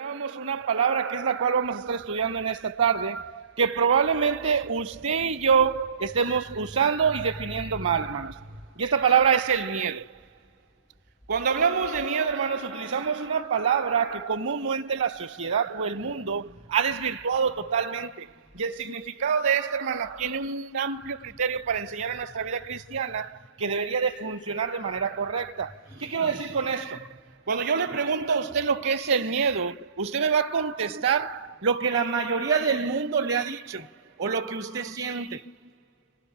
mencionábamos una palabra que es la cual vamos a estar estudiando en esta tarde, que probablemente usted y yo estemos usando y definiendo mal, hermanos. Y esta palabra es el miedo. Cuando hablamos de miedo, hermanos, utilizamos una palabra que comúnmente la sociedad o el mundo ha desvirtuado totalmente. Y el significado de esta, hermana, tiene un amplio criterio para enseñar en nuestra vida cristiana que debería de funcionar de manera correcta. ¿Qué quiero decir con esto? Cuando yo le pregunto a usted lo que es el miedo, usted me va a contestar lo que la mayoría del mundo le ha dicho o lo que usted siente.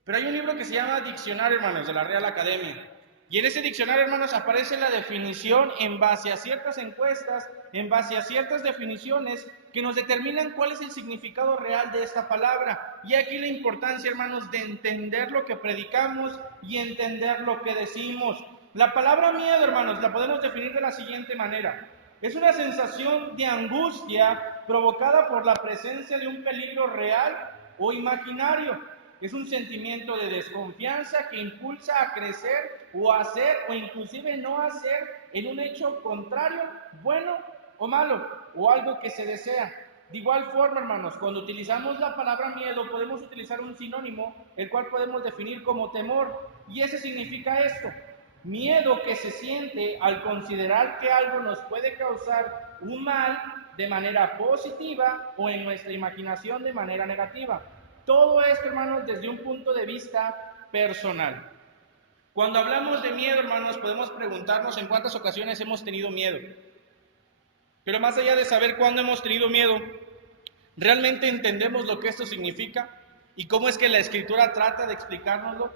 Pero hay un libro que se llama Diccionario, hermanos, de la Real Academia. Y en ese diccionario, hermanos, aparece la definición en base a ciertas encuestas, en base a ciertas definiciones que nos determinan cuál es el significado real de esta palabra. Y aquí la importancia, hermanos, de entender lo que predicamos y entender lo que decimos. La palabra miedo, hermanos, la podemos definir de la siguiente manera. Es una sensación de angustia provocada por la presencia de un peligro real o imaginario. Es un sentimiento de desconfianza que impulsa a crecer o a hacer o inclusive no hacer en un hecho contrario, bueno o malo, o algo que se desea. De igual forma, hermanos, cuando utilizamos la palabra miedo, podemos utilizar un sinónimo, el cual podemos definir como temor. Y ese significa esto: miedo que se siente al considerar que algo nos puede causar un mal de manera positiva o en nuestra imaginación de manera negativa. Todo esto, hermanos, desde un punto de vista personal. Cuando hablamos de miedo, hermanos, podemos preguntarnos en cuántas ocasiones hemos tenido miedo. Pero más allá de saber cuándo hemos tenido miedo, ¿realmente entendemos lo que esto significa? ¿Y cómo es que la Escritura trata de explicárnoslo?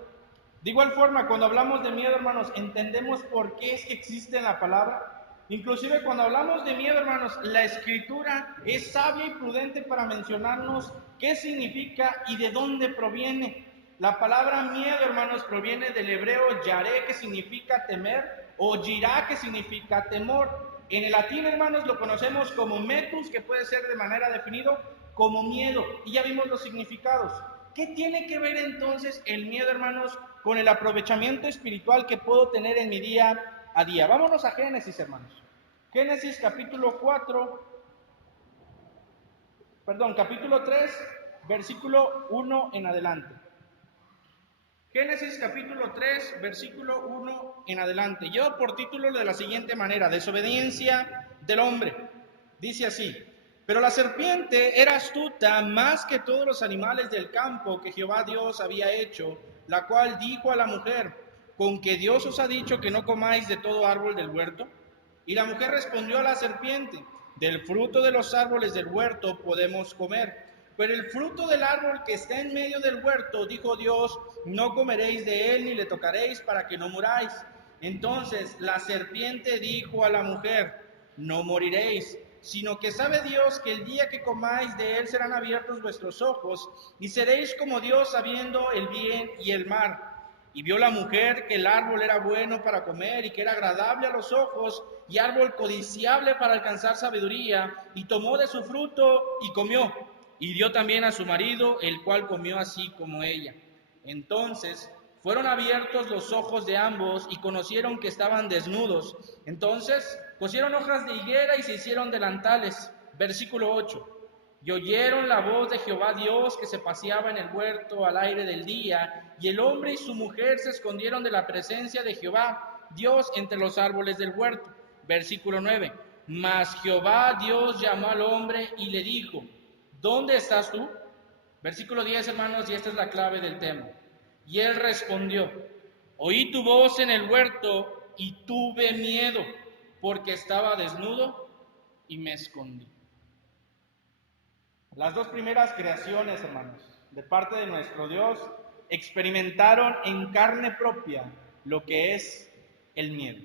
De igual forma, cuando hablamos de miedo, hermanos, ¿entendemos por qué es que existe en la palabra? Inclusive cuando hablamos de miedo, hermanos, la Escritura es sabia y prudente para mencionarnos qué significa y de dónde proviene. La palabra miedo, hermanos, proviene del hebreo yaré, que significa temer, o yirá, que significa temor. En el latín, hermanos, lo conocemos como metus, que puede ser de manera definido como miedo, y ya vimos los significados. ¿Qué tiene que ver entonces el miedo, hermanos, con el aprovechamiento espiritual que puedo tener en mi día a día? Vámonos a Génesis, hermanos. Génesis capítulo 3, versículo 1 en adelante. Génesis capítulo 3, versículo 1 en adelante. Lleva por título de la siguiente manera: desobediencia del hombre. Dice así: pero la serpiente era astuta más que todos los animales del campo que Jehová Dios había hecho, la cual dijo a la mujer: ¿con que Dios os ha dicho que no comáis de todo árbol del huerto? Y la mujer respondió a la serpiente: del fruto de los árboles del huerto podemos comer, pero el fruto del árbol que está en medio del huerto, dijo Dios, no comeréis de él ni le tocaréis para que no muráis. Entonces la serpiente dijo a la mujer: no moriréis, sino que sabe Dios que el día que comáis de él serán abiertos vuestros ojos y seréis como Dios, sabiendo el bien y el mal. Y vio la mujer que el árbol era bueno para comer y que era agradable a los ojos y árbol codiciable para alcanzar sabiduría, y tomó de su fruto y comió, y dio también a su marido, el cual comió así como ella. Entonces fueron abiertos los ojos de ambos y conocieron que estaban desnudos. Entonces cosieron hojas de higuera y se hicieron delantales. Versículo 8. Y oyeron la voz de Jehová Dios que se paseaba en el huerto al aire del día, y el hombre y su mujer se escondieron de la presencia de Jehová Dios entre los árboles del huerto. Versículo 9. Mas Jehová Dios llamó al hombre y le dijo: ¿dónde estás tú? Versículo 10, hermanos, y esta es la clave del tema. Y él respondió: oí tu voz en el huerto y tuve miedo, porque estaba desnudo y me escondí. Las dos primeras creaciones, hermanos, de parte de nuestro Dios, experimentaron en carne propia lo que es el miedo.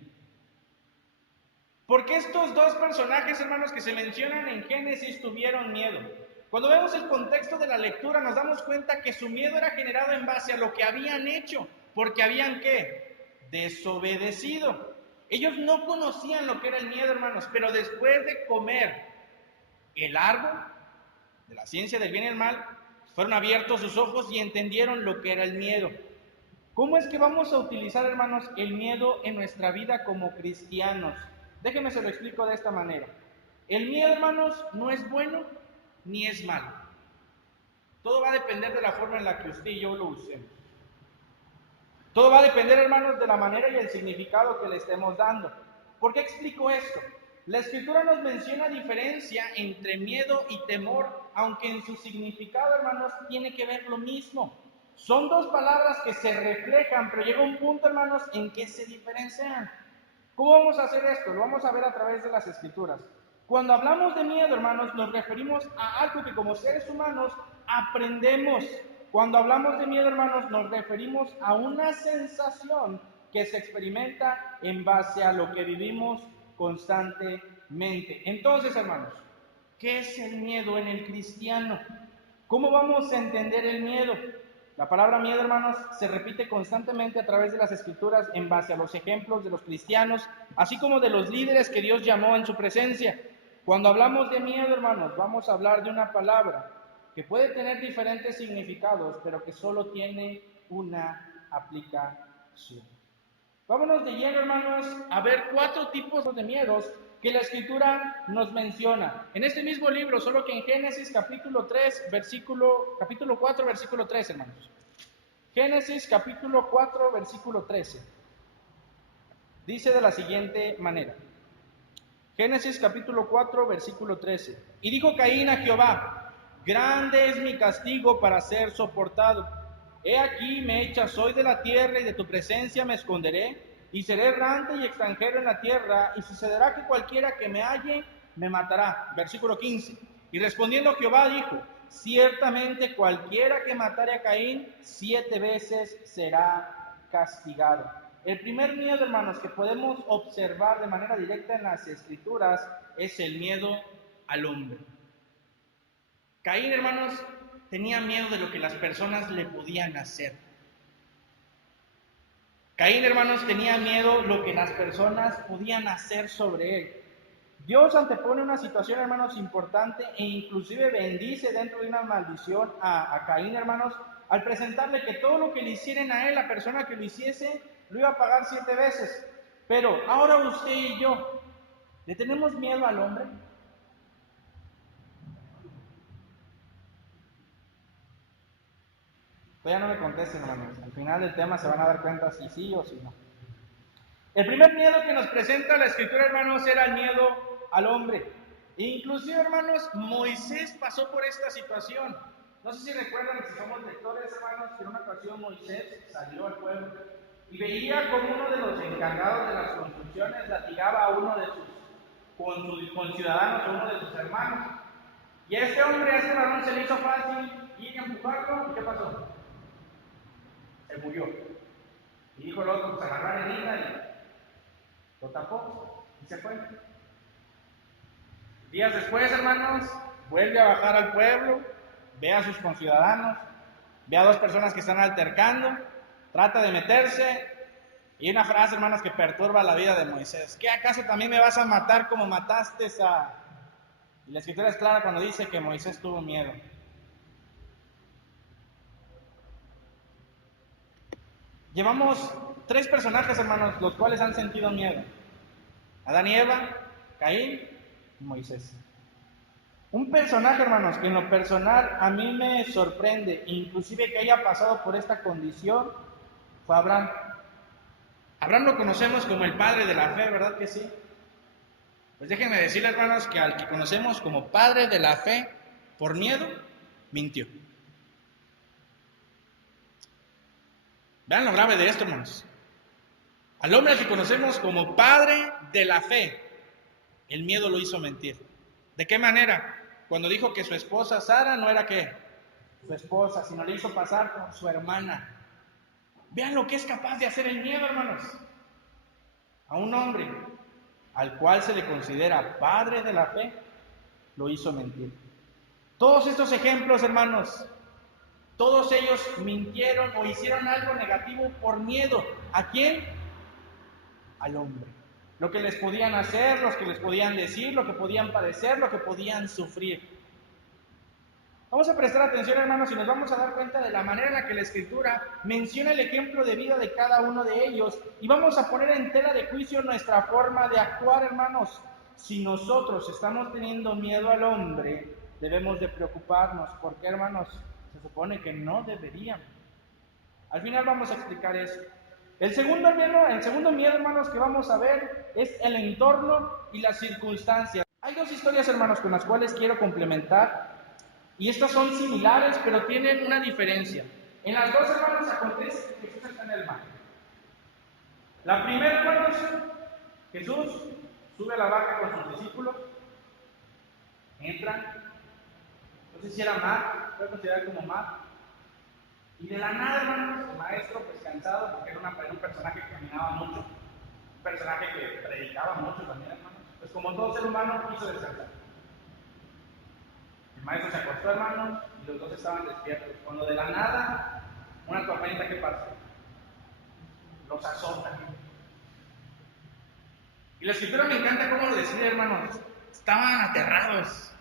¿Por qué estos dos personajes, hermanos, que se mencionan en Génesis tuvieron miedo? Cuando vemos el contexto de la lectura nos damos cuenta que su miedo era generado en base a lo que habían hecho, porque habían ¿qué? Desobedecido. Ellos no conocían lo que era el miedo, hermanos, pero después de comer el árbol de la ciencia del bien y el mal, fueron abiertos sus ojos y entendieron lo que era el miedo. ¿Cómo es que vamos a utilizar, hermanos, el miedo en nuestra vida como cristianos? Déjenme se lo explico de esta manera. El miedo, hermanos, no es bueno ni es malo. Todo va a depender de la forma en la que usted y yo lo usemos. Todo va a depender, hermanos, de la manera y el significado que le estemos dando. ¿Por qué explico esto? La Escritura nos menciona diferencia entre miedo y temor, aunque en su significado, hermanos, tiene que ver lo mismo. Son dos palabras que se reflejan, pero llega un punto, hermanos, en que se diferencian. ¿Cómo vamos a hacer esto? Lo vamos a ver a través de las Escrituras. Cuando hablamos de miedo, hermanos, nos referimos a algo que como seres humanos aprendemos. Cuando hablamos de miedo, hermanos, nos referimos a una sensación que se experimenta en base a lo que vivimos constantemente. Entonces, hermanos, ¿qué es el miedo en el cristiano? ¿Cómo vamos a entender el miedo? La palabra miedo, hermanos, se repite constantemente a través de las Escrituras en base a los ejemplos de los cristianos, así como de los líderes que Dios llamó en su presencia. Cuando hablamos de miedo, hermanos, vamos a hablar de una palabra que puede tener diferentes significados, pero que solo tiene una aplicación. Vámonos de lleno, hermanos, a ver 4 tipos de miedos que la Escritura nos menciona. En este mismo libro, solo que en Génesis capítulo 4, versículo 13, hermanos. Génesis capítulo 4, versículo 13. Dice de la siguiente manera. Génesis capítulo 4, versículo 13. Y dijo Caín a Jehová: grande es mi castigo para ser soportado. He aquí me echas hoy de la tierra y de tu presencia me esconderé, y seré errante y extranjero en la tierra, y sucederá que cualquiera que me halle me matará. Versículo 15. Y respondiendo Jehová dijo: ciertamente cualquiera que matare a Caín 7 veces será castigado. El primer miedo, hermanos, que podemos observar de manera directa en las Escrituras es el miedo al hombre. Caín, hermanos, tenía miedo de lo que las personas le podían hacer. Caín, hermanos, tenía miedo de lo que las personas podían hacer sobre él. Dios antepone una situación, hermanos, importante e inclusive bendice dentro de una maldición a Caín, hermanos, al presentarle que todo lo que le hicieran a él, la persona que lo hiciese, lo iba a pagar 7 veces. Pero ahora usted y yo, ¿le tenemos miedo al hombre? Pues ya no me contesten, hermanos. Al final del tema se van a dar cuenta si sí o si no. El primer miedo que nos presenta la Escritura, hermanos, era el miedo al hombre. Inclusive, hermanos, Moisés pasó por esta situación. No sé si recuerdan, si somos lectores, hermanos, que en una ocasión Moisés salió al pueblo y veía como uno de los encargados de las construcciones latigaba a uno de sus conciudadanos, a uno de sus hermanos. Y a este hombre, a este varón, se le hizo fácil ir a empujarlo. ¿Y qué pasó? Se murió. Y dijo el otro: pues agarró a herida y lo tapó y se fue. Días después, hermanos, vuelve a bajar al pueblo, ve a sus conciudadanos, ve a 2 personas que están altercando, trata de meterse, y una frase, hermanos, que perturba la vida de Moisés: ¿qué acaso también me vas a matar como mataste a...? Y la Escritura es clara cuando dice que Moisés tuvo miedo. Llevamos 3 personajes, hermanos, los cuales han sentido miedo: Adán y Eva, Caín y Moisés. Un personaje, hermanos, que en lo personal a mí me sorprende, inclusive que haya pasado por esta condición, fue Abraham. Abraham lo conocemos como el padre de la fe, ¿verdad que sí? Pues déjenme decirles, hermanos, que al que conocemos como padre de la fe, por miedo, mintió. Vean lo grave de esto, hermanos. Al hombre al que conocemos como padre de la fe, el miedo lo hizo mentir. ¿De qué manera? Cuando dijo que su esposa Sara no era ¿qué? Su esposa, sino le hizo pasar por su hermana. Vean lo que es capaz de hacer el miedo, hermanos. A un hombre al cual se le considera padre de la fe, lo hizo mentir. Todos estos ejemplos, hermanos, todos ellos mintieron o hicieron algo negativo por miedo. ¿A quién? Al hombre. Lo que les podían hacer, lo que les podían decir, lo que podían padecer, lo que podían sufrir. Vamos a prestar atención, hermanos, y nos vamos a dar cuenta de la manera en la que la Escritura menciona el ejemplo de vida de cada uno de ellos, y vamos a poner en tela de juicio nuestra forma de actuar, hermanos. si nosotros estamos teniendo miedo al hombre, debemos de preocuparnos. ¿Por qué, hermanos? Se supone que no deberíamos. Al final vamos a explicar eso. El segundo miedo, hermanos, que vamos a ver es el entorno y las circunstancias. Hay dos historias, hermanos, con las cuales quiero complementar, y estas son similares, pero tienen una diferencia. En las dos, hermanos, acontece que Jesús está en el mar. La primera, hermanos, Jesús sube a la barca con sus discípulos, entran, no sé si era mar, puede considerar como mar, y de la nada, hermanos, el maestro, pues cansado, porque era un personaje que caminaba mucho, un personaje que predicaba mucho también, hermanos, pues como todo ser humano quiso descansar. El maestro se acostó, hermanos, y los dos estaban despiertos. Cuando de la nada, una tormenta, ¿qué pasa? Los azota. Y la escritura me encanta cómo lo decide, hermanos. Estaban aterrados,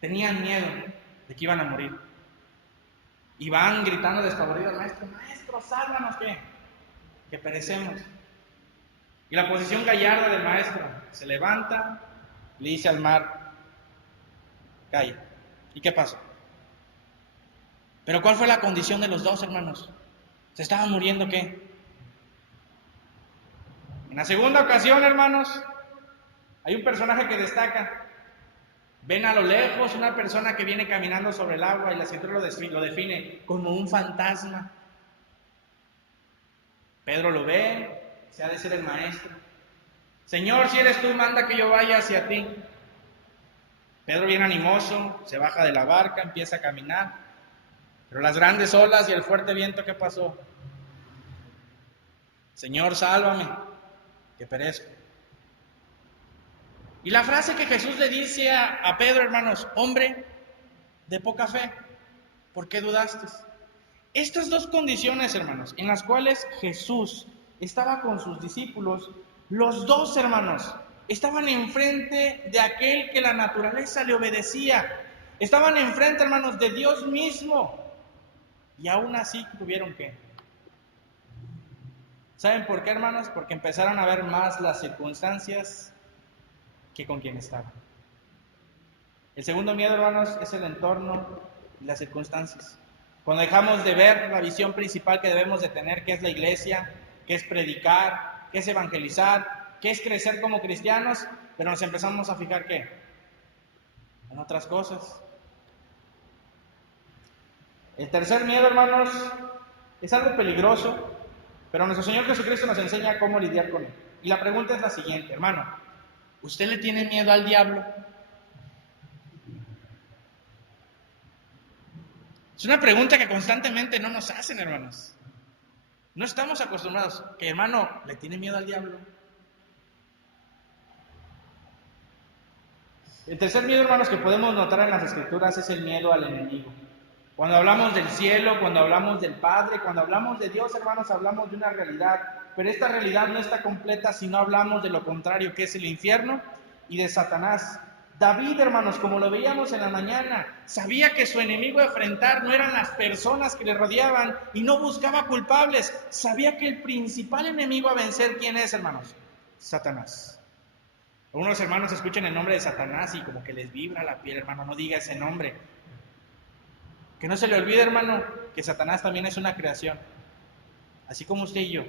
tenían miedo de que iban a morir. Y van gritando despavoridos al maestro: maestro, sálvanos, que perecemos. Y la posición gallarda del maestro: se levanta, le dice al mar: calla. ¿Y qué pasó? Pero ¿cuál fue la condición de los dos, hermanos? ¿Se estaban muriendo qué? En la segunda ocasión, hermanos, hay un personaje que destaca. Ven a lo lejos una persona que viene caminando sobre el agua, y la escritura lo define como un fantasma. Pedro lo ve, se ha de ser el maestro. Señor, si eres tú, manda que yo vaya hacia ti. Pedro, bien animoso, se baja de la barca, empieza a caminar. Pero las grandes olas y el fuerte viento, ¿qué pasó? Señor, sálvame, que perezco. Y la frase que Jesús le dice a Pedro, hermanos: hombre de poca fe, ¿por qué dudaste? Estas dos condiciones, hermanos, en las cuales Jesús estaba con sus discípulos, los dos, hermanos, estaban enfrente de aquel que la naturaleza le obedecía. Estaban enfrente, hermanos, de Dios mismo. Y aún así tuvieron que. ¿Saben por qué, hermanos? Porque empezaron a ver más las circunstancias que con quien estaban. El segundo miedo, hermanos, es el entorno y las circunstancias. Cuando dejamos de ver la visión principal que debemos de tener, que es la iglesia, que es predicar, que es evangelizar, que es crecer como cristianos, pero nos empezamos a fijar, ¿qué? En otras cosas. El tercer miedo, hermanos, es algo peligroso, pero nuestro Señor Jesucristo nos enseña cómo lidiar con él. Y la pregunta es la siguiente, hermano: ¿usted le tiene miedo al diablo? Es una pregunta que constantemente no nos hacen, hermanos. No estamos acostumbrados. Que, hermano, ¿le tiene miedo al diablo? El tercer miedo, hermanos, que podemos notar en las Escrituras es el miedo al enemigo. Cuando hablamos del cielo, cuando hablamos del Padre, cuando hablamos de Dios, hermanos, hablamos de una realidad. Pero esta realidad no está completa si no hablamos de lo contrario, que es el infierno y de Satanás. David, hermanos, como lo veíamos en la mañana, sabía que su enemigo a enfrentar no eran las personas que le rodeaban y no buscaba culpables. Sabía que el principal enemigo a vencer, ¿quién es, hermanos? Satanás. Algunos hermanos escuchan el nombre de Satanás y como que les vibra la piel, hermano, no diga ese nombre. Que no se le olvide, hermano, que Satanás también es una creación, así como usted y yo.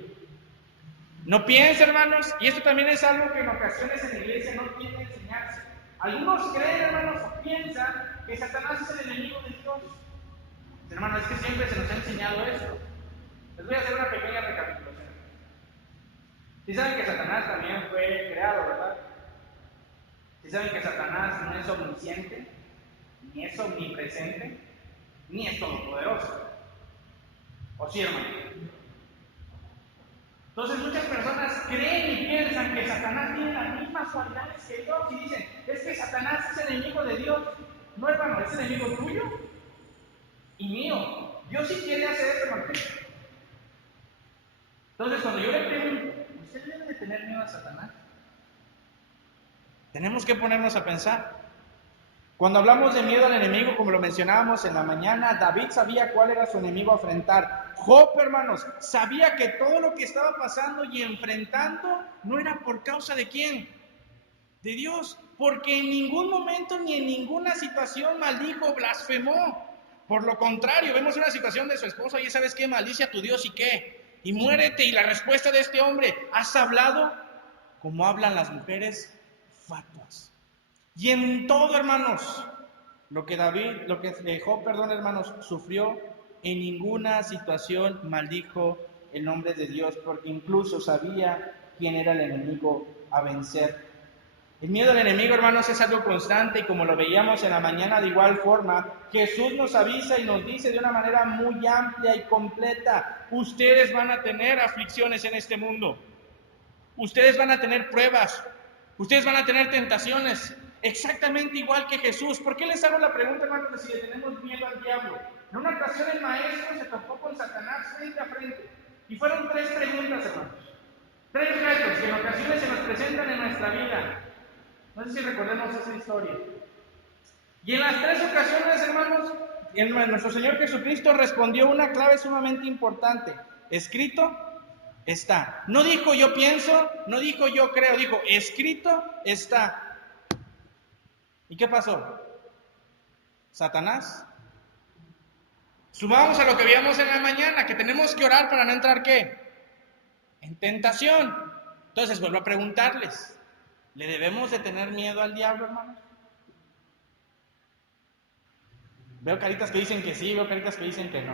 No piense, hermanos, y esto también es algo que en ocasiones en la iglesia no tiene que enseñarse. Algunos creen, hermanos, o piensan que Satanás es el enemigo de Dios. Hermanos, es que siempre se nos ha enseñado eso. Les voy a hacer una pequeña recapitulación. Si saben que Satanás también fue creado, ¿verdad? Si saben que Satanás no es omnisciente, ni es omnipresente, ni es todopoderoso. ¿O sí, hermano? Entonces muchas personas creen y piensan que Satanás tiene las mismas cualidades que Dios y dicen: es que Satanás es el enemigo de Dios. No, hermano, es el enemigo tuyo y mío. Dios sí quiere hacer eso, hermano. Entonces cuando yo le pregunto: ¿usted debe de tener miedo a Satanás? Tenemos que ponernos a pensar. Cuando hablamos de miedo al enemigo, como lo mencionábamos en la mañana, David sabía cuál era su enemigo a enfrentar. Job, hermanos, sabía que todo lo que estaba pasando y enfrentando no era por causa de quién, de Dios, porque en ningún momento ni en ninguna situación maldijo o blasfemó. Por lo contrario, vemos una situación de su esposa, y ¿sabes qué? Maldice a tu Dios y qué, y muérete. Y la respuesta de este hombre: has hablado como hablan las mujeres fatuas. Y en todo, hermanos, lo que Job, hermanos, sufrió, en ninguna situación maldijo el nombre de Dios, porque incluso sabía quién era el enemigo a vencer. El miedo al enemigo, hermanos, es algo constante, y como lo veíamos en la mañana, de igual forma, Jesús nos avisa y nos dice de una manera muy amplia y completa: ustedes van a tener aflicciones en este mundo, ustedes van a tener pruebas, ustedes van a tener tentaciones, exactamente igual que Jesús. ¿Por qué les hago la pregunta, hermanos, de si le tenemos miedo al diablo? En una ocasión el maestro se topó con Satanás frente a frente, y fueron 3 preguntas, hermanos. 3 retos que en ocasiones se nos presentan en nuestra vida. No sé si recordemos esa historia. Y en las 3 ocasiones, hermanos, nuestro Señor Jesucristo respondió una clave sumamente importante: escrito está. No dijo yo pienso, no dijo yo creo, dijo escrito está. ¿Y qué pasó? Satanás. Sumamos a lo que veíamos en la mañana, que tenemos que orar para no entrar, ¿qué? En tentación. Entonces vuelvo a preguntarles: ¿le debemos de tener miedo al diablo, hermanos? Veo caritas que dicen que sí, veo caritas que dicen que no.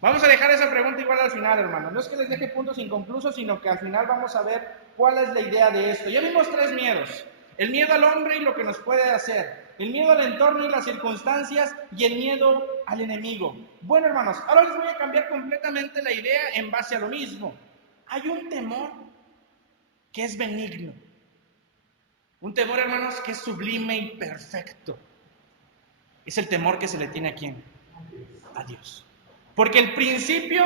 Vamos a dejar esa pregunta igual al final, hermanos. No es que les deje puntos inconclusos, sino que al final vamos a ver cuál es la idea de esto. Ya vimos 3 miedos: el miedo al hombre y lo que nos puede hacer, el miedo al entorno y las circunstancias, y el miedo al enemigo. Bueno, hermanos, ahora les voy a cambiar completamente la idea en base a lo mismo. Hay un temor que es benigno. Un temor, hermanos, que es sublime y perfecto. Es el temor que se le tiene ¿a quién? A Dios. Porque el principio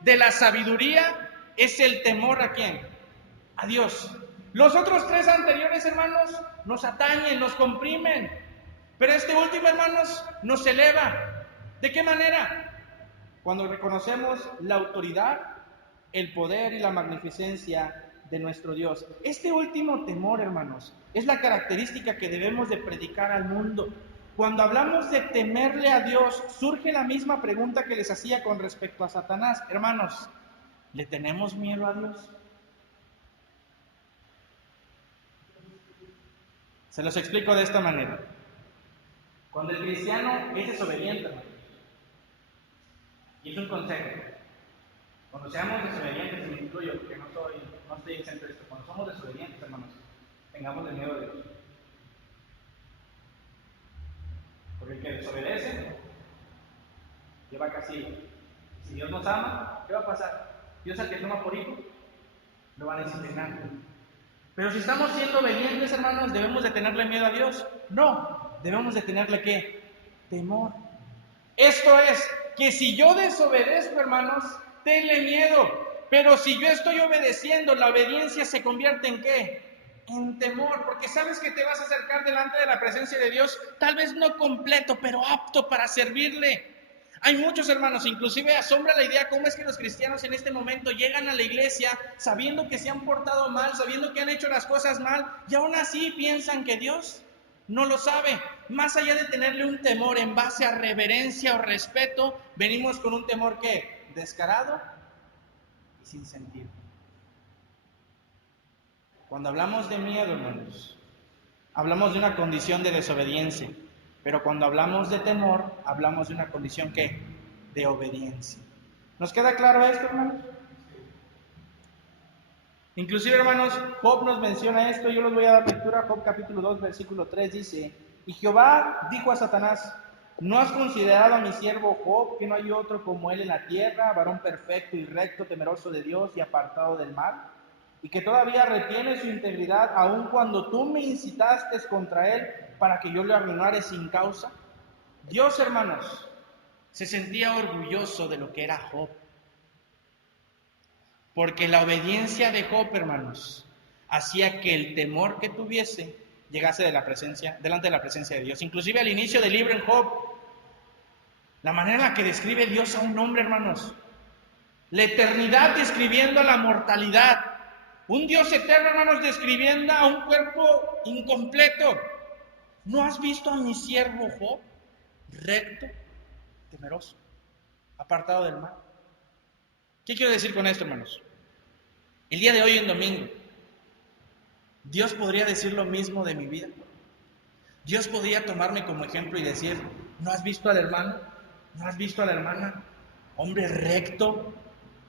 de la sabiduría es el temor ¿a quién? A Dios. Los otros 3 anteriores, hermanos, nos atañen, nos comprimen. Pero este último, hermanos, nos eleva. ¿De qué manera? Cuando reconocemos la autoridad, el poder y la magnificencia de nuestro Dios. Este último temor, hermanos, es la característica que debemos de predicar al mundo. Cuando hablamos de temerle a Dios, surge la misma pregunta que les hacía con respecto a Satanás. Hermanos, ¿le tenemos miedo a Dios? Se los explico de esta manera. Cuando el cristiano es desobediente, hermanos, y es un consejo, cuando seamos desobedientes, y me incluyo, porque no estoy exento de esto, cuando somos desobedientes, hermanos, tengamos el miedo de Dios. Porque el que desobedece lleva castigo. Si Dios nos ama, ¿qué va a pasar? Dios, al que toma por hijo, lo va a disciplinar. Pero si estamos siendo obedientes, hermanos, ¿debemos de tenerle miedo a Dios? No, debemos de tenerle ¿qué? Temor. Esto es, que si yo desobedezco, hermanos, tenle miedo. Pero si yo estoy obedeciendo, la obediencia se convierte ¿en qué? En temor, porque sabes que te vas a acercar delante de la presencia de Dios, tal vez no completo, pero apto para servirle. Hay muchos, hermanos, inclusive asombra la idea cómo es que los cristianos en este momento llegan a la iglesia sabiendo que se han portado mal, sabiendo que han hecho las cosas mal, y aún así piensan que Dios no lo sabe. Más allá de tenerle un temor en base a reverencia o respeto, venimos con un temor ¿qué? Descarado y sin sentido. Cuando hablamos de miedo, hermanos, hablamos de una condición de desobediencia. Pero cuando hablamos de temor, hablamos de una condición ¿qué? De obediencia. ¿Nos queda claro esto, hermanos? Inclusive, hermanos, Job nos menciona esto. Yo les voy a dar lectura. Job capítulo 2, versículo 3 dice: y Jehová dijo a Satanás: ¿no has considerado a mi siervo Job, que no hay otro como él en la tierra, varón perfecto y recto, temeroso de Dios y apartado del mal? Y que todavía retiene su integridad, aun cuando tú me incitaste contra él para que yo le arruinara sin causa. Dios, hermanos, se sentía orgulloso de lo que era Job. Porque la obediencia de Job, hermanos, hacía que el temor que tuviese llegase delante de la presencia de Dios. Inclusive al inicio del libro en Job, la manera en la que describe Dios a un hombre, hermanos, la eternidad describiendo la mortalidad, Un Dios eterno, hermanos, describiendo a un cuerpo incompleto. ¿No has visto a mi siervo Job? Recto, temeroso, apartado del mal. ¿Qué quiero decir con esto, hermanos? El día de hoy, en domingo, Dios podría decir lo mismo de mi vida. Dios podría tomarme como ejemplo y decir, ¿no has visto al hermano? ¿No has visto a la hermana? Hombre recto,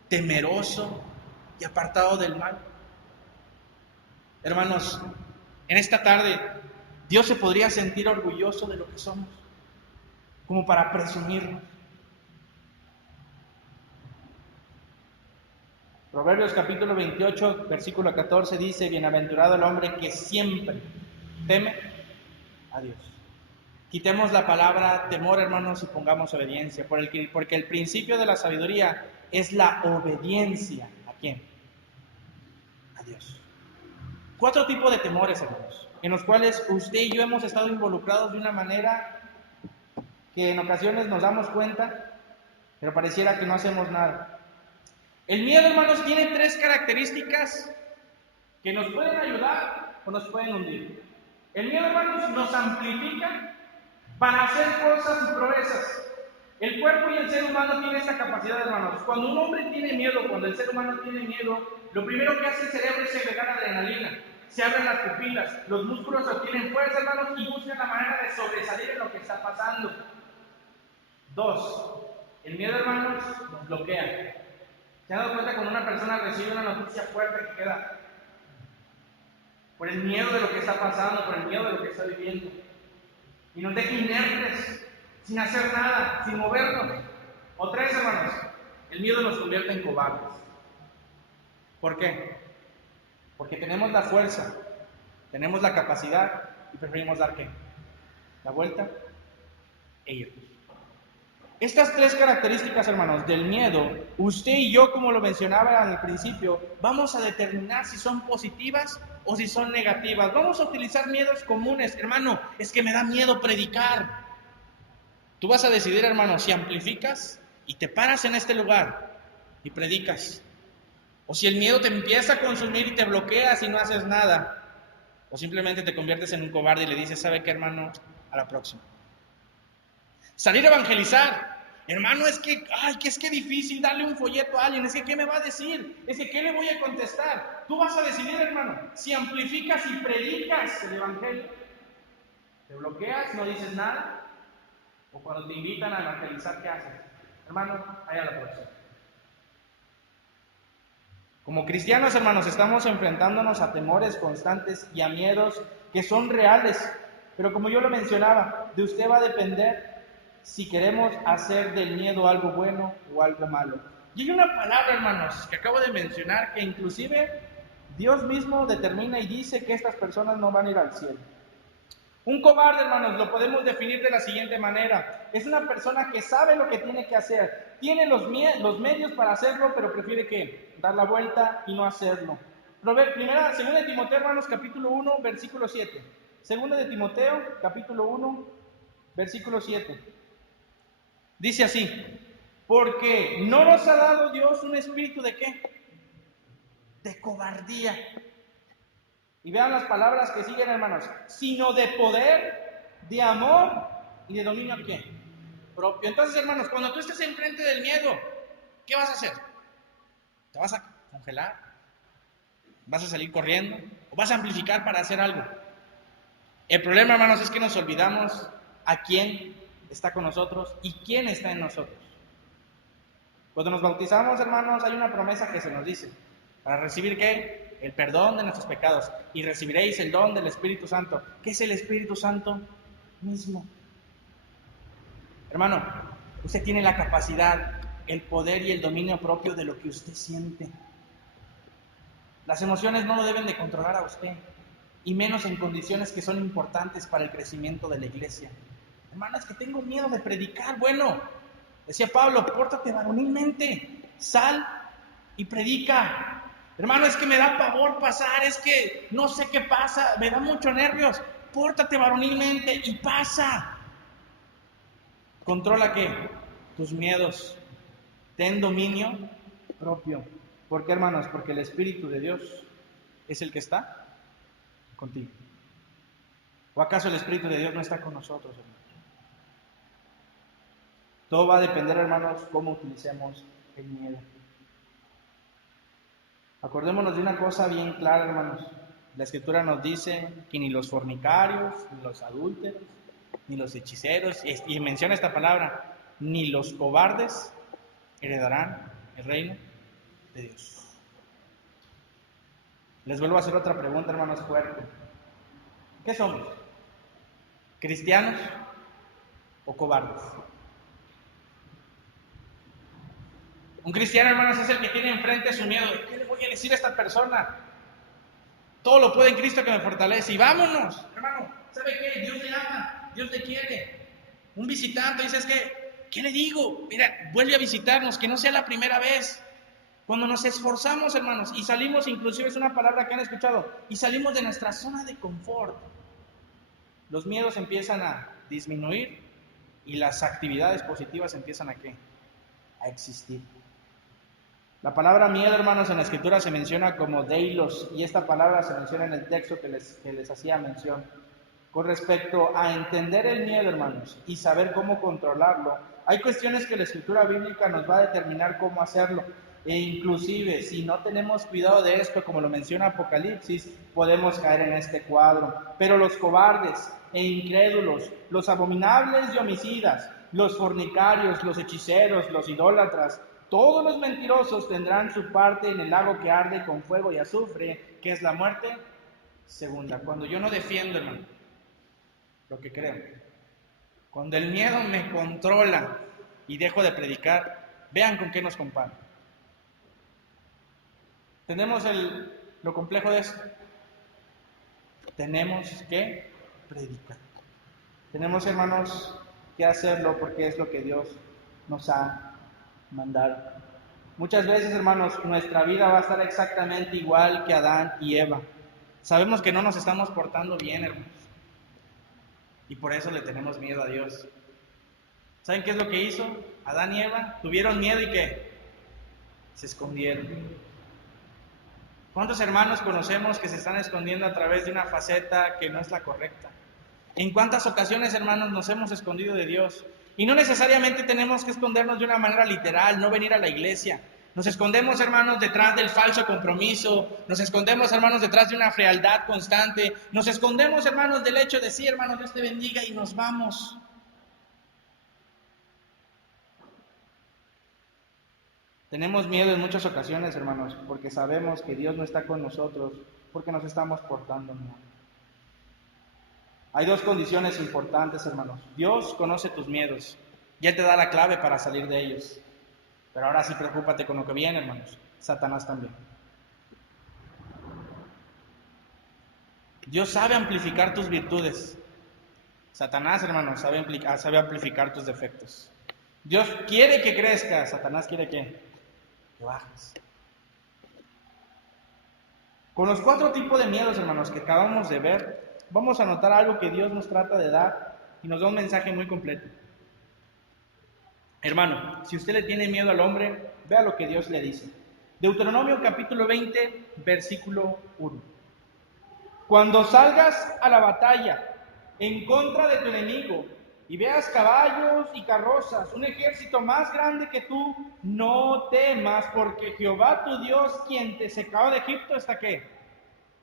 temeroso y apartado del mal. Hermanos, en esta tarde, Dios se podría sentir orgulloso de lo que somos, como para presumirnos. Proverbios capítulo 28, versículo 14 dice, bienaventurado el hombre que siempre teme a Dios. Quitemos la palabra temor, hermanos, y pongamos obediencia, porque el principio de la sabiduría es la obediencia. ¿A quién? A Dios. 4 tipos de temores, hermanos, en los cuales usted y yo hemos estado involucrados de una manera que en ocasiones nos damos cuenta, pero pareciera que no hacemos nada. El miedo, hermanos, tiene 3 características que nos pueden ayudar o nos pueden hundir. El miedo, hermanos, nos amplifica para hacer cosas y proezas. El cuerpo y el ser humano tienen esta capacidad, hermanos. Cuando un hombre tiene miedo, cuando el ser humano tiene miedo, lo primero que hace el cerebro es segregar adrenalina. Se abren las pupilas, los músculos obtienen fuerza, hermanos, y buscan la manera de sobresalir en lo que está pasando. 2. El miedo, hermanos, nos bloquea. ¿Se han dado cuenta cuando una persona recibe una noticia fuerte que queda por el miedo de lo que está pasando, por el miedo de lo que está viviendo? Y nos deja inertes, sin hacer nada, sin movernos. O 3, hermanos, el miedo nos convierte en cobardes. ¿Por qué? Porque tenemos la fuerza, tenemos la capacidad y preferimos dar ¿qué? La vuelta e irnos. Estas 3 características, hermanos, del miedo, usted y yo, como lo mencionaba al principio, vamos a determinar si son positivas o si son negativas. Vamos a utilizar miedos comunes. Hermano, es que me da miedo predicar. Tú vas a decidir, hermano, si amplificas y te paras en este lugar y predicas. O si el miedo te empieza a consumir y te bloqueas y no haces nada. O simplemente te conviertes en un cobarde y le dices, ¿sabe qué, hermano? A la próxima. Salir a evangelizar. Hermano, es que difícil darle un folleto a alguien. Es que, ¿qué me va a decir? Es que, ¿qué le voy a contestar? Tú vas a decidir, hermano, si amplificas y predicas el evangelio. Te bloqueas, no dices nada. O cuando te invitan a evangelizar, ¿qué haces? Hermano, allá la próxima. Como cristianos, hermanos, estamos enfrentándonos a temores constantes y a miedos que son reales. Pero como yo lo mencionaba, de usted va a depender si queremos hacer del miedo algo bueno o algo malo. Y hay una palabra, hermanos, que acabo de mencionar, que inclusive Dios mismo determina y dice que estas personas no van a ir al cielo. Un cobarde, hermanos, lo podemos definir de la siguiente manera. Es una persona que sabe lo que tiene que hacer, tiene los medios para hacerlo, pero prefiere ¿qué? Dar la vuelta y no hacerlo. Segunda de Timoteo, hermanos, capítulo 1, versículo 7. Segunda de Timoteo, capítulo 1, versículo 7. Dice así, porque no nos ha dado Dios un espíritu de ¿qué? De cobardía. Y vean las palabras que siguen, hermanos, sino de poder, de amor y de dominio ¿qué? Propio. Entonces, hermanos, cuando tú estés enfrente del miedo, ¿qué vas a hacer? ¿Te vas a congelar? ¿Vas a salir corriendo? ¿O vas a amplificar para hacer algo? El problema, hermanos, es que nos olvidamos a quién está con nosotros y quién está en nosotros. Cuando nos bautizamos, hermanos, hay una promesa que se nos dice, para recibir ¿qué? El perdón de nuestros pecados, y recibiréis el don del Espíritu Santo. ¿Qué es el Espíritu Santo mismo? Hermano, usted tiene la capacidad, el poder y el dominio propio de lo que usted siente. Las emociones no lo deben de controlar a usted, y menos en condiciones que son importantes para el crecimiento de la iglesia. Hermano, es que tengo miedo de predicar. Bueno, decía Pablo, pórtate varonilmente, sal y predica. Hermano, es que me da pavor pasar, es que no sé qué pasa, me da muchos nervios. Pórtate varonilmente y pasa. Controla ¿qué? Tus miedos. Ten dominio propio. ¿Por qué, hermanos? Porque el Espíritu de Dios es el que está contigo. ¿O acaso el Espíritu de Dios no está con nosotros, hermanos? Todo va a depender, hermanos, cómo utilicemos el miedo. Acordémonos de una cosa bien clara, hermanos. La Escritura nos dice que ni los fornicarios, ni los adúlteros, ni los hechiceros, y menciona esta palabra, ni los cobardes heredarán el reino de Dios. Les vuelvo a hacer otra pregunta, hermanos, fuerte. ¿Qué somos? ¿Cristianos o cobardes? Un cristiano, hermanos, es el que tiene enfrente su miedo. ¿Qué le voy a decir a esta persona? Todo lo puede en Cristo que me fortalece. Y vámonos, hermano. ¿Sabe qué? Dios le ama, Dios le quiere. Un visitante dice, ¿qué le digo? Mira, vuelve a visitarnos, que no sea la primera vez. Cuando nos esforzamos, hermanos, y salimos, inclusive es una palabra que han escuchado, y salimos de nuestra zona de confort, los miedos empiezan a disminuir y las actividades positivas empiezan ¿a qué? A existir. La palabra miedo, hermanos, en la Escritura se menciona como deilos, y esta palabra se menciona en el texto que les hacía mención. Con respecto a entender el miedo, hermanos, y saber cómo controlarlo, hay cuestiones que la Escritura bíblica nos va a determinar cómo hacerlo. E inclusive, si no tenemos cuidado de esto, como lo menciona Apocalipsis, podemos caer en este cuadro. Pero los cobardes e incrédulos, los abominables y homicidas, los fornicarios, los hechiceros, los idólatras, todos los mentirosos tendrán su parte en el lago que arde con fuego y azufre, que es la muerte segunda. Cuando yo no defiendo, hermano, lo que creo, cuando el miedo me controla y dejo de predicar, vean con qué nos comparo. Tenemos lo complejo de esto. Tenemos que predicar. Tenemos, hermanos, que hacerlo porque es lo que Dios nos ha mandado. Muchas veces, hermanos, nuestra vida va a estar exactamente igual que Adán y Eva. Sabemos que no nos estamos portando bien, hermanos. Y por eso le tenemos miedo a Dios. ¿Saben qué es lo que hizo Adán y Eva? Tuvieron miedo y ¿qué? Se escondieron. ¿Cuántos hermanos conocemos que se están escondiendo a través de una faceta que no es la correcta? ¿En cuántas ocasiones, hermanos, nos hemos escondido de Dios? Y no necesariamente tenemos que escondernos de una manera literal, no venir a la iglesia. Nos escondemos, hermanos, detrás del falso compromiso. Nos escondemos, hermanos, detrás de una frialdad constante. Nos escondemos, hermanos, del hecho de sí, hermanos, Dios te bendiga y nos vamos. Tenemos miedo en muchas ocasiones, hermanos, porque sabemos que Dios no está con nosotros, porque nos estamos portando mal. Hay dos condiciones importantes, hermanos. Dios conoce tus miedos y Él te da la clave para salir de ellos. Pero ahora sí, preocúpate con lo que viene, hermanos. Satanás también. Dios sabe amplificar tus virtudes. Satanás, hermanos, sabe amplificar tus defectos. Dios quiere que crezcas, Satanás quiere que bajes. Con los 4 tipos de miedos, hermanos, que acabamos de ver, vamos a notar algo que Dios nos trata de dar y nos da un mensaje muy completo. Hermano, si usted le tiene miedo al hombre, vea lo que Dios le dice. Deuteronomio capítulo 20, versículo 1. Cuando salgas a la batalla en contra de tu enemigo y veas caballos y carrozas, un ejército más grande que tú, no temas, porque Jehová tu Dios, quien te sacó de Egipto, ¿está qué?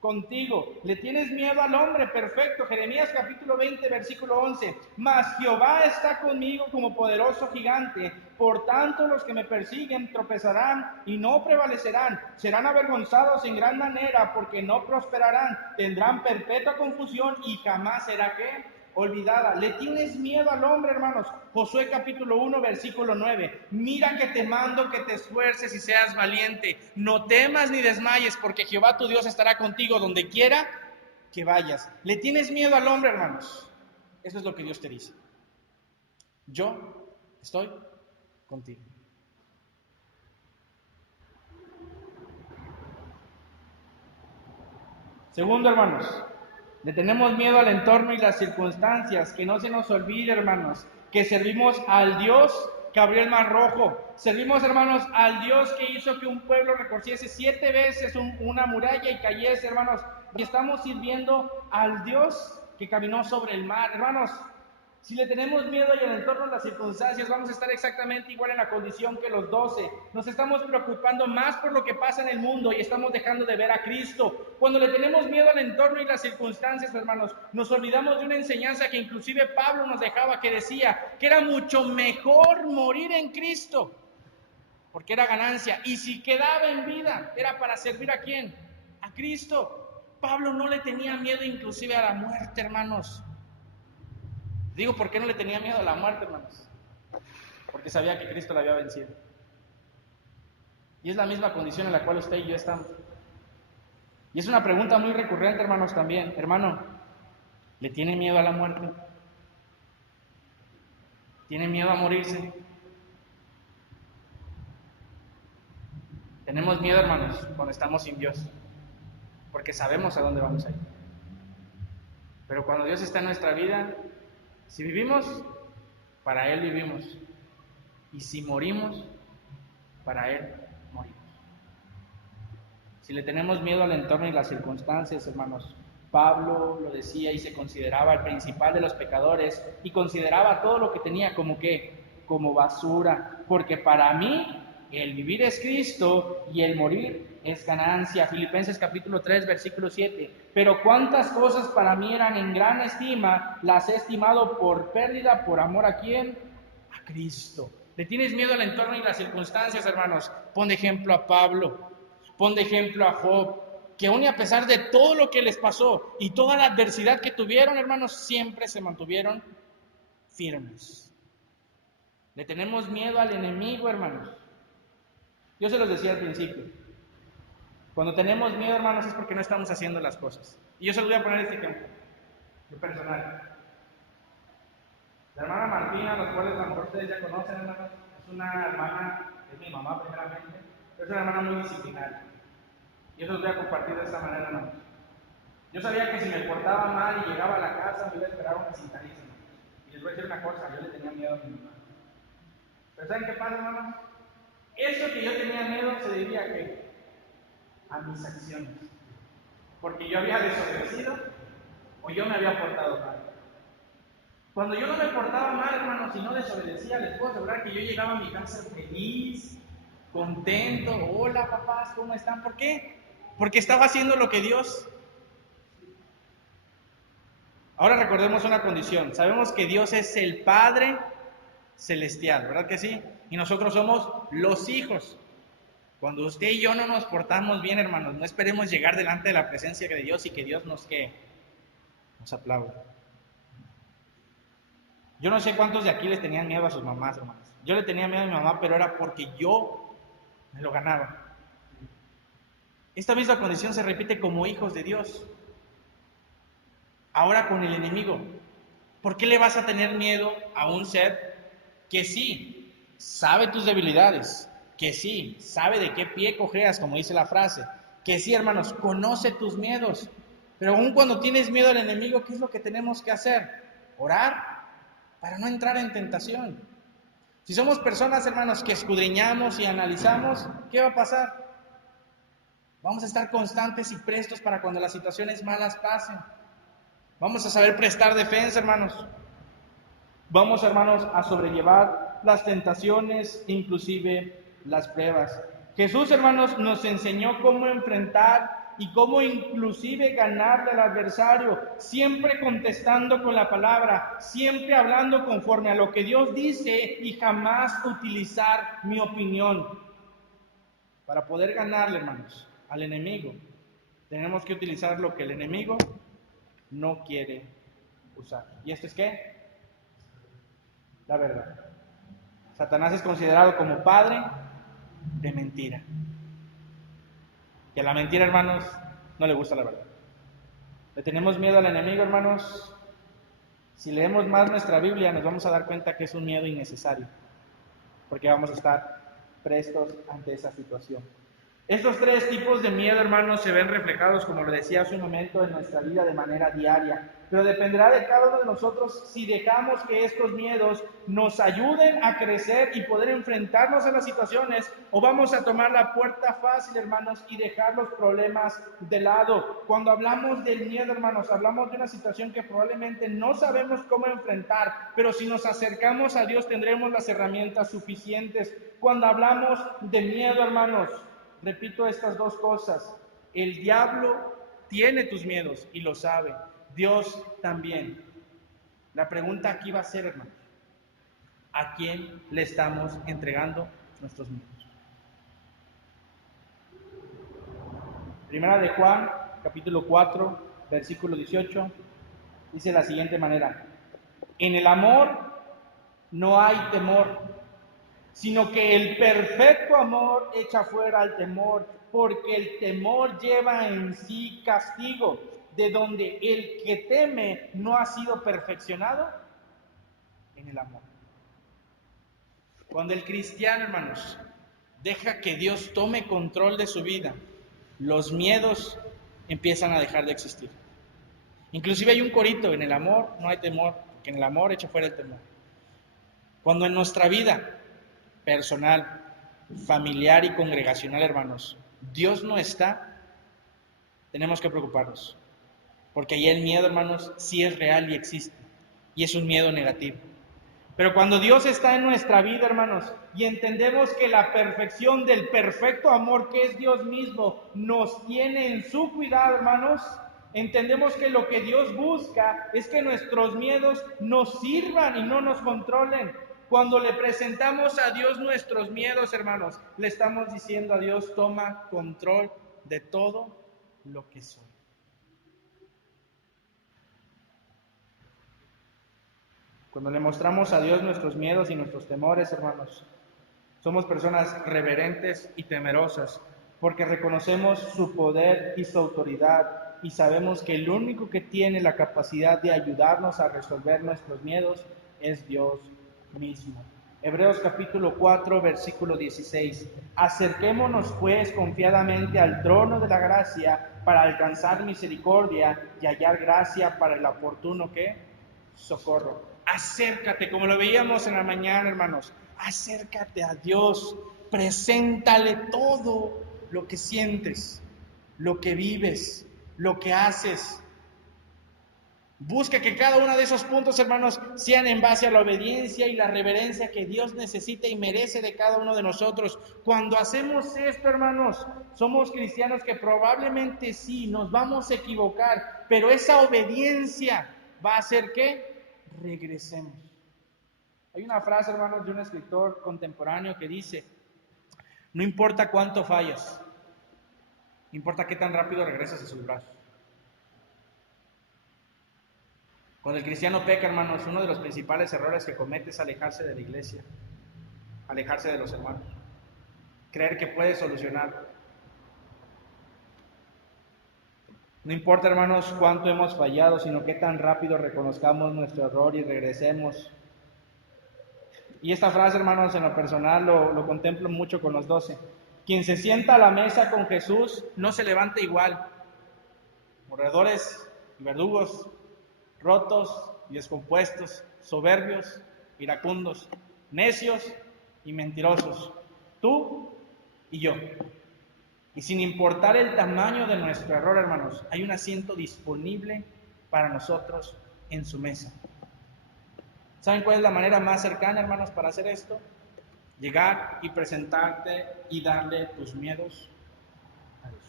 Contigo. ¿Le tienes miedo al hombre? Perfecto. Jeremías capítulo 20, versículo 11. Mas Jehová está conmigo como poderoso gigante. Por tanto, los que me persiguen tropezarán y no prevalecerán. Serán avergonzados en gran manera, porque no prosperarán. Tendrán perpetua confusión y jamás será ¿qué? Olvidada. ¿Le tienes miedo al hombre, hermanos? Josué capítulo 1, versículo 9. Mira que te mando que te esfuerces y seas valiente. No temas ni desmayes, porque Jehová tu Dios estará contigo donde quiera que vayas. ¿Le tienes miedo al hombre, hermanos? Eso es lo que Dios te dice. Yo estoy contigo. Segundo, hermanos, le tenemos miedo al entorno y las circunstancias. Que no se nos olvide, hermanos, que servimos al Dios que abrió el mar rojo. Servimos, hermanos, al Dios que hizo que un pueblo recorriese 7 veces una muralla y cayese, hermanos. Y estamos sirviendo al Dios que caminó sobre el mar. Hermanos, si le tenemos miedo y al entorno de las circunstancias, vamos a estar exactamente igual en la condición que los 12. Nos estamos preocupando más por lo que pasa en el mundo y estamos dejando de ver a Cristo. Cuando le tenemos miedo al entorno y las circunstancias, hermanos, nos olvidamos de una enseñanza que inclusive Pablo nos dejaba, que decía que era mucho mejor morir en Cristo, porque era ganancia. Y si quedaba en vida, era para servir ¿a quién? A Cristo. Pablo no le tenía miedo inclusive a la muerte, hermanos. Digo, ¿por qué no le tenía miedo a la muerte, hermanos? Porque sabía que Cristo la había vencido. Y es la misma condición en la cual usted y yo estamos. Y es una pregunta muy recurrente, hermanos, también. Hermano, ¿le tiene miedo a la muerte? ¿Tiene miedo a morirse? Tenemos miedo, hermanos, cuando estamos sin Dios, porque sabemos a dónde vamos a ir. Pero cuando Dios está en nuestra vida, si vivimos, para Él vivimos. Y si morimos, para Él morimos. Si le tenemos miedo al entorno y las circunstancias, hermanos, Pablo lo decía y se consideraba el principal de los pecadores y consideraba todo lo que tenía como ¿qué? Como basura, porque para mí el vivir es Cristo y el morir es ganancia. Filipenses capítulo 3, versículo 7. Pero cuántas cosas para mí eran en gran estima, las he estimado por pérdida, por amor ¿a quién? A Cristo. ¿Le tienes miedo al entorno y las circunstancias, hermanos? Pon de ejemplo a Pablo, pon de ejemplo a Job, que aún y a pesar de todo lo que les pasó y toda la adversidad que tuvieron, hermanos, siempre se mantuvieron firmes. Le tenemos miedo al enemigo, hermanos. Yo se los decía al principio. Cuando tenemos miedo, hermanos, es porque no estamos haciendo las cosas. Y yo se los voy a poner este ejemplo, de personal. La hermana Martina, los cuales a lo mejor ustedes ya conocen, hermanos, es una hermana, es mi mamá primeramente, pero es una hermana muy disciplinaria. Y eso los voy a compartir de esta manera, hermanos. Yo sabía que si me portaba mal y llegaba a la casa, me iba a esperar una cintadísima. Y les voy a decir una cosa, yo le tenía miedo a mi mamá. Pero ¿saben qué pasa, hermanos? Eso que yo tenía miedo se debía a ¿qué? A mis acciones. Porque yo había desobedecido o yo me había portado mal. Cuando yo no me portaba mal, hermanos, y no desobedecía, les puedo asegurar que yo llegaba a mi casa feliz, contento. Hola, papás, ¿cómo están? ¿Por qué? Porque estaba haciendo lo que Dios. Ahora recordemos una condición. Sabemos que Dios es el Padre celestial, ¿verdad que sí? Y nosotros somos los hijos. Cuando usted y yo no nos portamos bien, hermanos, no esperemos llegar delante de la presencia de Dios y que Dios nos aplauda. Yo no sé cuántos de aquí les tenían miedo a sus mamás, hermanos. Yo le tenía miedo a mi mamá, pero era porque yo me lo ganaba. Esta misma condición se repite como hijos de Dios. Ahora con el enemigo. ¿Por qué le vas a tener miedo a un ser que sí sabe tus debilidades, que sí sabe de qué pie cojeas, como dice la frase, que sí, hermanos, conoce tus miedos? Pero aún cuando tienes miedo al enemigo, ¿qué es lo que tenemos que hacer? Orar para no entrar en tentación. Si somos personas, hermanos, que escudriñamos y analizamos, ¿qué va a pasar? Vamos a estar constantes y prestos para cuando las situaciones malas pasen. Vamos a saber prestar defensa, hermanos. Vamos, hermanos, a sobrellevar las tentaciones, inclusive las pruebas. Jesús, hermanos, nos enseñó cómo enfrentar y cómo inclusive ganarle al adversario, siempre contestando con la palabra, siempre hablando conforme a lo que Dios dice y jamás utilizar mi opinión. Para poder ganarle, hermanos, al enemigo, tenemos que utilizar lo que el enemigo no quiere usar. ¿Y esto es qué? La verdad. Satanás es considerado como padre de mentira. Que a la mentira, hermanos, no le gusta la verdad. Le tenemos miedo al enemigo, hermanos. Si leemos más nuestra Biblia, nos vamos a dar cuenta que es un miedo innecesario, porque vamos a estar prestos ante esa situación. Estos 3 tipos de miedo, hermanos, se ven reflejados, como lo decía hace un momento, en nuestra vida de manera diaria. pero dependerá de cada uno de nosotros si dejamos que estos miedos nos ayuden a crecer y poder enfrentarnos a las situaciones, o vamos a tomar la puerta fácil, hermanos, y dejar los problemas de lado. Cuando hablamos del miedo, hermanos, hablamos de una situación que probablemente no sabemos cómo enfrentar, pero si nos acercamos a Dios tendremos las herramientas suficientes. Cuando hablamos de miedo, hermanos, repito estas dos cosas: el diablo tiene tus miedos y lo sabe, Dios también. La pregunta aquí va a ser, hermanos, ¿a quién le estamos entregando nuestros miedos? Primera de Juan, capítulo 4, versículo 18, dice de la siguiente manera: en el amor no hay temor, sino que el perfecto amor echa fuera el temor, porque el temor lleva en sí castigo, de donde el que teme no ha sido perfeccionado en el amor. Cuando el cristiano, hermanos, deja que Dios tome control de su vida, los miedos empiezan a dejar de existir. Inclusive hay un corito: en el amor no hay temor, porque en el amor echa fuera el temor. Cuando en nuestra vida personal, familiar y congregacional, hermanos, Dios no está, tenemos que preocuparnos, porque ahí el miedo, hermanos, sí es real y existe, y es un miedo negativo. Pero cuando Dios está en nuestra vida, hermanos, y entendemos que la perfección del perfecto amor que es Dios mismo nos tiene en su cuidado, hermanos, entendemos que lo que Dios busca es que nuestros miedos nos sirvan y no nos controlen. Cuando le presentamos a Dios nuestros miedos, hermanos, le estamos diciendo a Dios: toma control de todo lo que soy. Cuando le mostramos a Dios nuestros miedos y nuestros temores, hermanos, somos personas reverentes y temerosas, porque reconocemos su poder y su autoridad, y sabemos que el único que tiene la capacidad de ayudarnos a resolver nuestros miedos es Dios mismo. Hebreos capítulo 4, versículo 16. Acerquémonos pues confiadamente al trono de la gracia para alcanzar misericordia y hallar gracia para el oportuno ¿qué? Socorro. Acércate, como lo veíamos en la mañana, hermanos, acércate a Dios, preséntale todo lo que sientes, lo que vives, lo que haces. Busca que cada uno de esos puntos, hermanos, sean en base a la obediencia y la reverencia que Dios necesita y merece de cada uno de nosotros. Cuando hacemos esto, hermanos, somos cristianos que probablemente sí nos vamos a equivocar, pero esa obediencia va a hacer que regresemos. Hay una frase, hermanos, de un escritor contemporáneo que dice: no importa cuánto fallas, importa qué tan rápido regresas a sus brazos. Cuando el cristiano peca, hermanos, uno de los principales errores que comete es alejarse de la iglesia, alejarse de los hermanos, creer que puede solucionar. No importa, hermanos, cuánto hemos fallado, sino qué tan rápido reconozcamos nuestro error y regresemos. Y esta frase, hermanos, en lo personal lo contemplo mucho con los 12. Quien se sienta a la mesa con Jesús no se levanta igual. Mordedores y verdugos, rotos y descompuestos, soberbios, iracundos, necios y mentirosos, tú y yo. Y sin importar el tamaño de nuestro error, hermanos, hay un asiento disponible para nosotros en su mesa. ¿Saben cuál es la manera más cercana, hermanos, para hacer esto? Llegar y presentarte y darle tus miedos a Dios.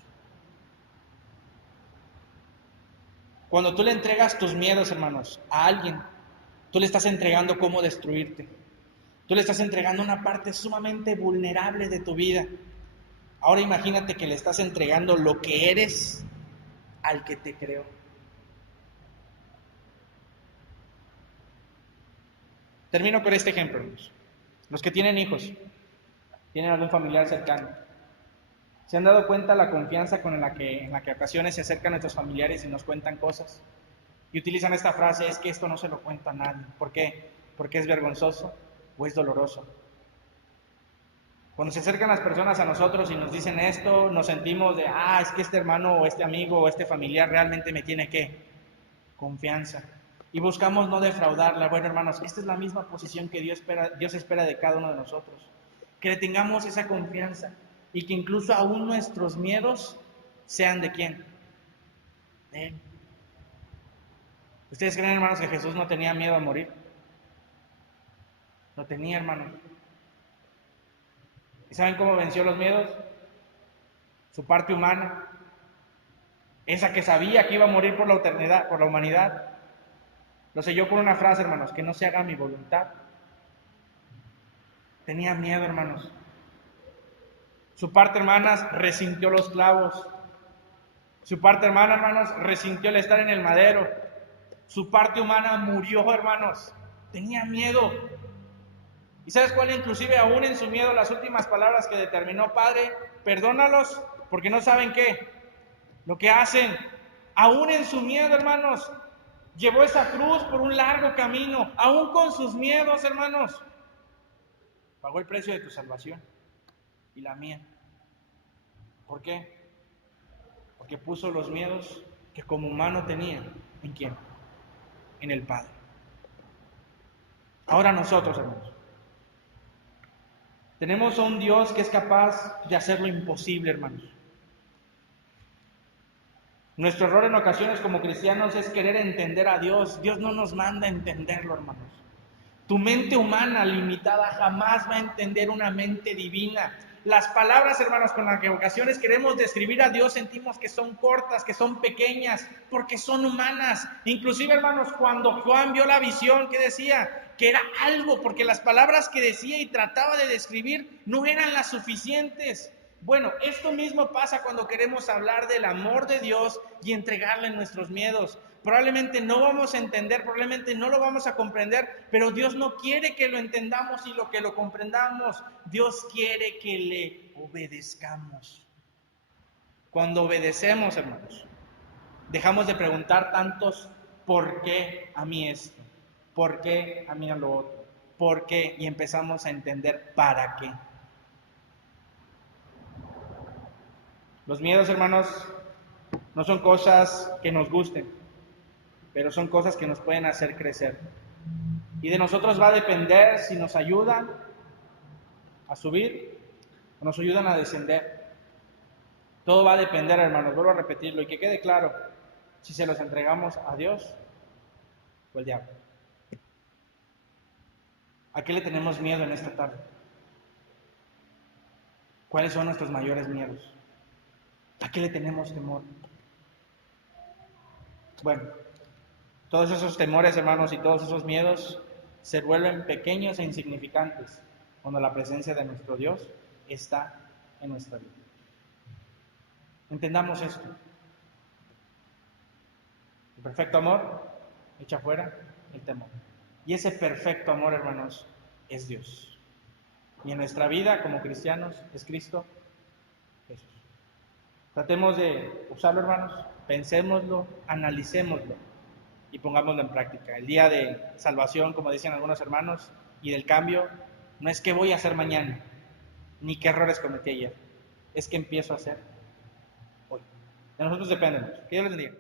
Cuando tú le entregas tus miedos, hermanos, a alguien, tú le estás entregando cómo destruirte. Tú le estás entregando una parte sumamente vulnerable de tu vida. Ahora imagínate que le estás entregando lo que eres al que te creó. Termino con este ejemplo, hermanos. Los que tienen hijos, tienen algún familiar cercano, ¿se han dado cuenta la confianza con la que en ocasiones se acercan nuestros familiares y nos cuentan cosas? Y utilizan esta frase: es que esto no se lo cuento a nadie. ¿Por qué? Porque es vergonzoso o es doloroso. Cuando se acercan las personas a nosotros y nos dicen esto, nos sentimos de: es que este hermano o este amigo o este familiar realmente me tiene que. confianza. Y buscamos no defraudarla. Bueno, hermanos, esta es la misma posición que Dios espera de cada uno de nosotros. Que le tengamos esa confianza y que incluso aún nuestros miedos sean ¿de quién? De Él. ¿Ustedes creen, hermanos, que Jesús no tenía miedo a morir? No tenía, hermanos. ¿Y saben cómo venció los miedos? Su parte humana, esa que sabía que iba a morir por la eternidad, por la humanidad. Lo selló con una frase, hermanos: que no se haga mi voluntad. Tenía miedo, hermanos. Su parte, hermanas, resintió los clavos. Su parte humana, hermanos, resintió el estar en el madero. Su parte humana murió, hermanos. Tenía miedo. ¿Y sabes cuál? Inclusive aún en su miedo, las últimas palabras que determinó: Padre, perdónalos porque no saben qué, lo que hacen. Aún en su miedo, hermanos, llevó esa cruz por un largo camino. Aún con sus miedos, hermanos, pagó el precio de tu salvación y la mía. ¿Por qué? Porque puso los miedos que como humano tenía, ¿en quién? En el Padre. Ahora nosotros, hermanos, tenemos a un Dios que es capaz de hacer lo imposible, hermanos. Nuestro error en ocasiones como cristianos es querer entender a Dios. Dios no nos manda a entenderlo, hermanos. Tu mente humana limitada jamás va a entender una mente divina. Las palabras, hermanos, con las que en ocasiones queremos describir a Dios sentimos que son cortas, que son pequeñas, porque son humanas. Inclusive, hermanos, cuando Juan vio la visión, ¿qué decía? Que era algo, porque las palabras que decía y trataba de describir no eran las suficientes. Bueno, esto mismo pasa cuando queremos hablar del amor de Dios y entregarle nuestros miedos. Probablemente no vamos a entender, probablemente no lo vamos a comprender, pero Dios no quiere que lo entendamos y que lo comprendamos. Dios quiere que le obedezcamos. Cuando obedecemos, hermanos, dejamos de preguntar tantos ¿por qué a mí esto? ¿Por qué a mí a lo otro? ¿Por qué? Y empezamos a entender ¿para qué? Los miedos, hermanos, no son cosas que nos gusten, pero son cosas que nos pueden hacer crecer. Y de nosotros va a depender si nos ayudan a subir o nos ayudan a descender. Todo va a depender, hermanos, vuelvo a repetirlo y que quede claro, si se los entregamos a Dios o al diablo. ¿A qué le tenemos miedo en esta tarde? ¿Cuáles son nuestros mayores miedos? ¿A qué le tenemos temor? Bueno, todos esos temores, hermanos, y todos esos miedos se vuelven pequeños e insignificantes cuando la presencia de nuestro Dios está en nuestra vida. Entendamos esto. El perfecto amor echa fuera el temor. Y ese perfecto amor, hermanos, es Dios. Y en nuestra vida como cristianos es Cristo Jesús. Tratemos de usarlo, hermanos, pensémoslo, analicémoslo y pongámoslo en práctica. El día de salvación, como dicen algunos hermanos, y del cambio, no es qué voy a hacer mañana, ni qué errores cometí ayer, es que empiezo a hacer hoy. De nosotros depende. Que Dios les bendiga.